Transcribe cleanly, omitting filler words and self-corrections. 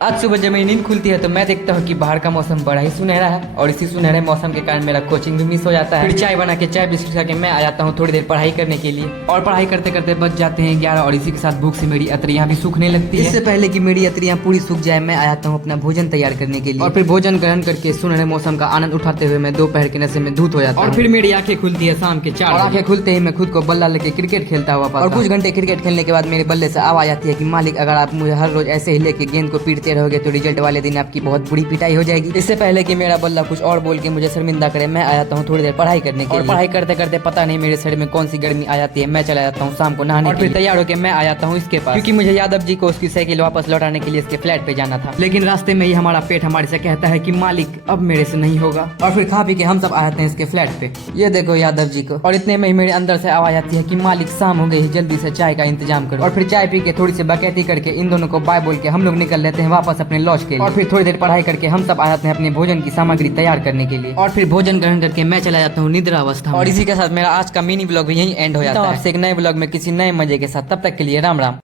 आज सुबह जब मेरी नींद खुलती है तो मैं देखता हूँ कि बाहर का मौसम बड़ा ही सुनहरा है और इसी सुनहरे मौसम के कारण मेरा कोचिंग भी मिस हो जाता है। फिर चाय बना के चाय बिस्किट खा के मैं आ जाता हूँ थोड़ी देर पढ़ाई करने के लिए और पढ़ाई करते करते बच जाते हैं 11 और इसी के साथ भूख से मेरी अतरियां भी सूखने लगती है। इससे पहले कि मेरी अतरियां पूरी सूख जाए मैं आ जाता हूँ अपना भोजन तैयार करने के लिए और फिर भोजन ग्रहण करके सुनहरे मौसम का आनंद उठाते हुए मैं दोपहर के नशे में धूत हो जाता हूँ। और फिर मेरी आंखें खुलती है शाम के 4 और आंखें खुलते ही मैं खुद को बल्ला लेके क्रिकेट खेलता हुआ पाता हूँ। और कुछ घंटे क्रिकेट खेलने के बाद मेरे बल्ले से आवाज आती है कि मालिक अगर आप मुझे हर रोज ऐसे ही लेके गेंद को पीटते रहोगे तो रिजल्ट वाले दिन आपकी बहुत बुरी पिटाई हो जाएगी। इससे पहले कि मेरा बल्ला कुछ और बोल के मुझे शर्मिंदा करे मैं आ जाता हूँ थोड़ी देर पढ़ाई करने के लिए। पढ़ाई करते करते पता नहीं मेरे शरीर में कौन सी गर्मी आ जाती है मैं चला जाता हूँ शाम को नहाने और फिर तैयार होकर मैं आ जाता हूँ इसके पास क्योंकि मुझे यादव जी को उसकी साइकिल वापस लौटाने के लिए इसके फ्लैट पे जाना था। लेकिन रास्ते में ही हमारा पेट हमारे से कहता है कि मालिक अब मेरे से नहीं होगा और फिर खा पी के हम सब आ जाते हैं इसके फ्लैट पे। ये देखो यादव जी को और इतने में ही मेरे अंदर से आवाज आती है कि मालिक शाम हो गई जल्दी से चाय का इंतजाम करो। और फिर चाय पी के थोड़ी सी बकैती करके इन दोनों को बाय बोल के हम लोग निकल लेते हैं वापस अपने लॉज के लिए और फिर थोड़ी देर पढ़ाई करके हम सब आ जाते हैं अपने भोजन की सामग्री तैयार करने के लिए और फिर भोजन ग्रहण करके मैं चला जाता हूँ निद्रा अवस्था और इसी के साथ मेरा आज का मिनी ब्लॉग भी यहीं एंड हो जाता है। आपसे एक नए ब्लॉग में किसी नए मजे के साथ, तब तक के लिए राम राम।